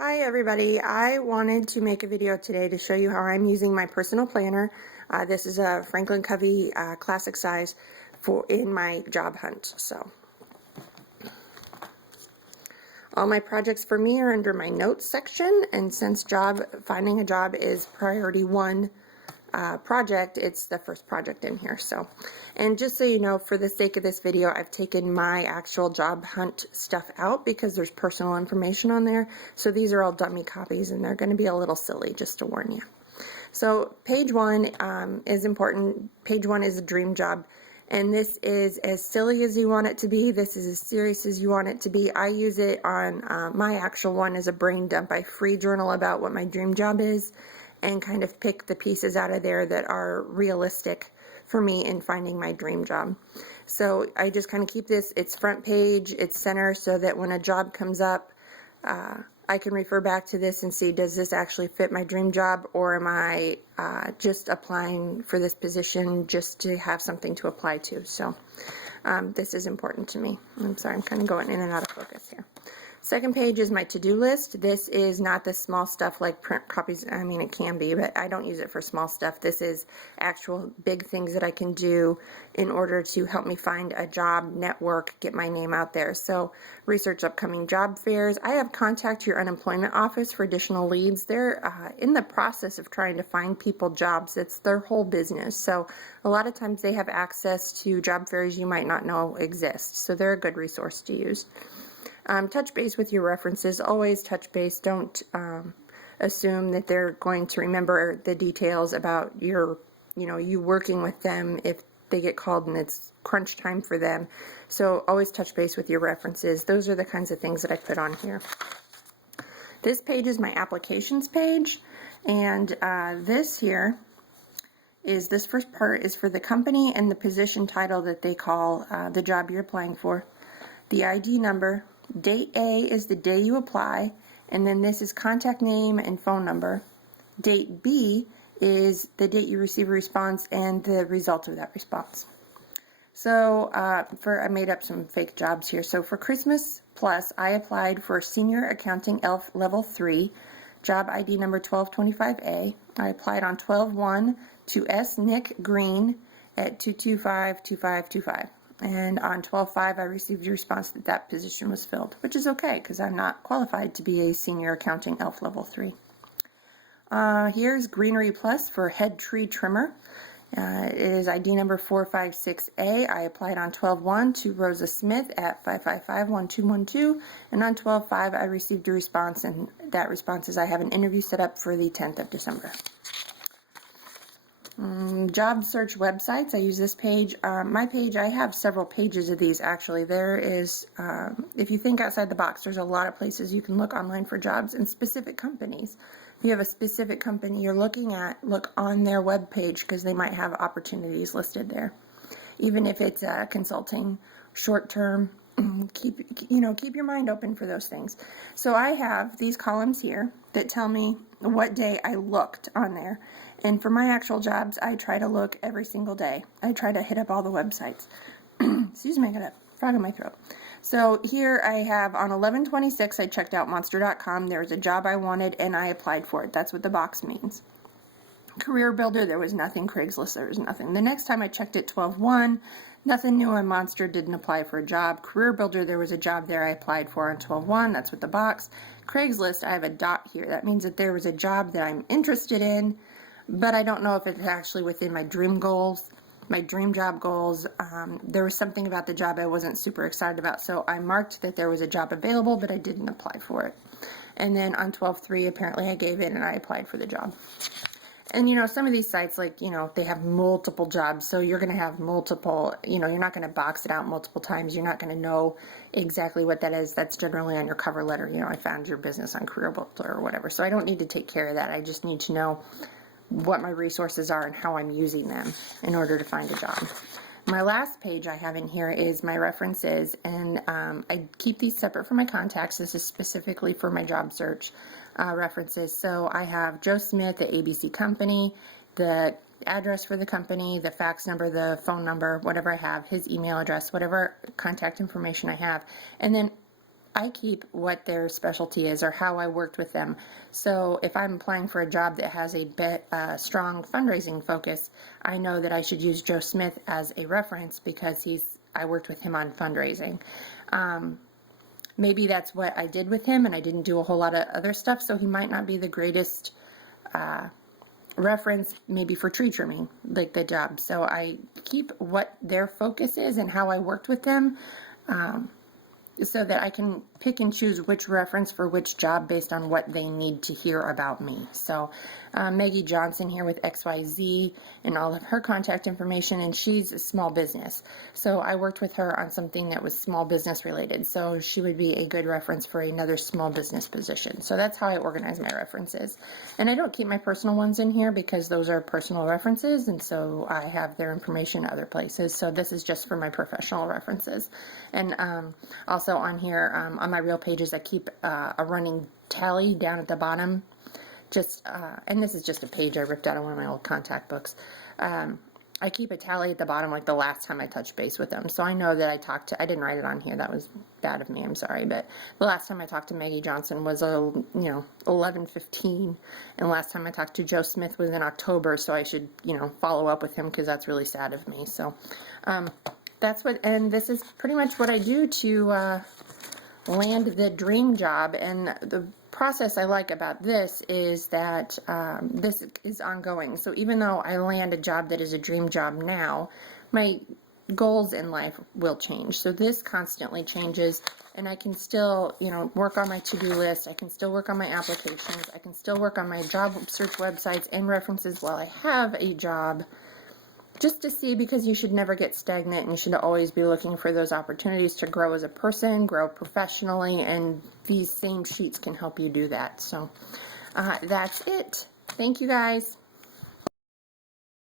Hi everybody, I wanted to make a video today to show you how I'm using my personal planner. This is a Franklin Covey Classic-sized in my job hunt. So all my projects for me are under my notes section, and since finding a job is priority one project, it's the first project in here. And just so you know, for the sake of this video, I've taken my actual job hunt stuff out because there's personal information on there. So these are all dummy copies and they're going to be a little silly, just to warn you. So page one is important. Page one is a dream job, and this is as silly as you want it to be. This is as serious as you want it to be. I use it on my actual one as a brain dump. I free journal about what my dream job is and kind of pick the pieces out of there that are realistic for me in finding my dream job. So I just kind of keep this, it's front page, it's center, so that when a job comes up, I can refer back to this and see, does this actually fit my dream job, or am I just applying for this position just to have something to apply to? So this is important to me. I'm sorry, I'm kind of going in and out of focus here. Second page is my to-do list. This is not the small stuff like print copies. I mean, it can be, but I don't use it for small stuff. This is actual big things that I can do in order to help me find a job, network, get my name out there. So research upcoming job fairs. I have contact your unemployment office for additional leads. They're in the process of trying to find people jobs. It's their whole business. So a lot of times they have access to job fairs you might not know exist. So they're a good resource to use. Touch base with your references. Always touch base. Don't assume that they're going to remember the details about you working with them if they get called and it's crunch time for them. So always touch base with your references. Those are the kinds of things that I put on here. This page is my applications page, and this first part is for the company and the position title that they call the job you're applying for. The ID number. Date A is the day you apply, and then this is contact name and phone number. Date B is the date you receive a response and the result of that response. So I made up some fake jobs here. So for Christmas Plus, I applied for Senior Accounting Elf Level 3, job ID number 1225A. I applied on 12/1 to S. Nick Green at 225-2525. And on 12/5, I received a response that that position was filled, which is okay because I'm not qualified to be a Senior Accounting Elf Level 3. Here's Greenery Plus for Head Tree Trimmer. It is ID number 456A. I applied on 12/1 to Rosa Smith at 555-1212, and on 12/5, I received a response, and that response is I have an interview set up for the 10th of December. Job search websites. I use this page. My page, I have several pages of these actually. There is, if you think outside the box, there's a lot of places you can look online for jobs and specific companies. If you have a specific company you're looking at, look on their web page because they might have opportunities listed there. Even if it's consulting, short term, keep your mind open for those things. So I have these columns here that tell me what day I looked on there. And for my actual jobs, I try to look every single day. I try to hit up all the websites. Excuse me, I got a frog in my throat. So here I have on 11/26, I checked out monster.com. There was a job I wanted and I applied for it. That's what the box means. Career Builder, there was nothing. Craigslist, there was nothing. The next time I checked it, 12/1, nothing new on Monster, didn't apply for a job. Career Builder, there was a job there I applied for on 12/1, that's with the box. Craigslist, I have a dot here. That means that there was a job that I'm interested in, but I don't know if it's actually within my dream goals, my dream job goals. There was something about the job I wasn't super excited about, so I marked that there was a job available, but I didn't apply for it. And then on 12/3, apparently I gave in and I applied for the job. And some of these sites, they have multiple jobs, so you're going to have multiple, you're not going to box it out multiple times. You're not going to know exactly what that is. That's generally on your cover letter. I found your business on Career Builder or whatever. So I don't need to take care of that. I just need to know what my resources are and how I'm using them in order to find a job. My last page I have in here is my references, and I keep these separate from my contacts. This is specifically for my job search references. So I have Joe Smith, the ABC company, the address for the company, the fax number, the phone number, whatever I have, his email address, whatever contact information I have. And then I keep what their specialty is or how I worked with them. So if I'm applying for a job that has a strong fundraising focus, I know that I should use Joe Smith as a reference because I worked with him on fundraising. Maybe that's what I did with him, and I didn't do a whole lot of other stuff, so he might not be the greatest reference maybe for tree trimming, like the job. So I keep what their focus is and how I worked with them, so that I can pick and choose which reference for which job based on what they need to hear about me. So Maggie Johnson here with XYZ and all of her contact information, and she's a small business. So I worked with her on something that was small business related. So she would be a good reference for another small business position. So that's how I organize my references. And I don't keep my personal ones in here because those are personal references, and so I have their information other places. So this is just for my professional references. And also on here, on my real pages, I keep a running tally down at the bottom. And this is just a page I ripped out of one of my old contact books. I keep a tally at the bottom, like the last time I touched base with them. So I know that I didn't write it on here. That was bad of me. I'm sorry. But the last time I talked to Maggie Johnson was, 11/15. And last time I talked to Joe Smith was in October. So I should, follow up with him because that's really sad of me. So, and this is pretty much what I do to land the dream job. And the process I like about this is that this is ongoing. So even though I land a job that is a dream job now, my goals in life will change. So this constantly changes, and I can still, work on my to-do list. I can still work on my applications. I can still work on my job search websites and references while I have a job, just to see, because you should never get stagnant and you should always be looking for those opportunities to grow as a person, grow professionally, and these same sheets can help you do that. So that's it. Thank you guys.